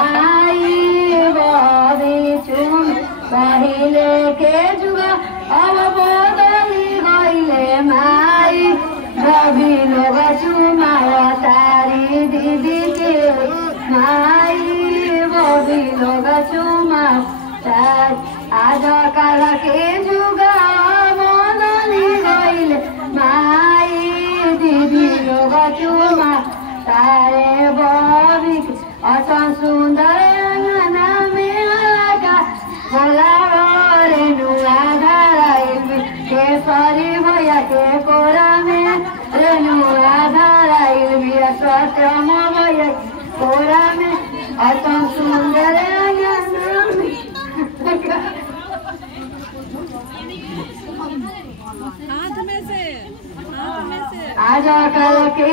माई बबी चुम पहिले के जुगा अब बदली गईले माई रवि लोग चुमाया तारी दीदी के माई बबी लोग चुमा तार आज काल के जुगा बदली गईले माई दीदी लोग चुमा तारे बबी असन सुन्दर अंगना में आगा भोला रे नुआ धराइल केसरी भैया के कोरा में रेनुआ धराइल बिया सत्यम भैया कोरा में असन सुन्दर अंगना में हाथ में से आज कल के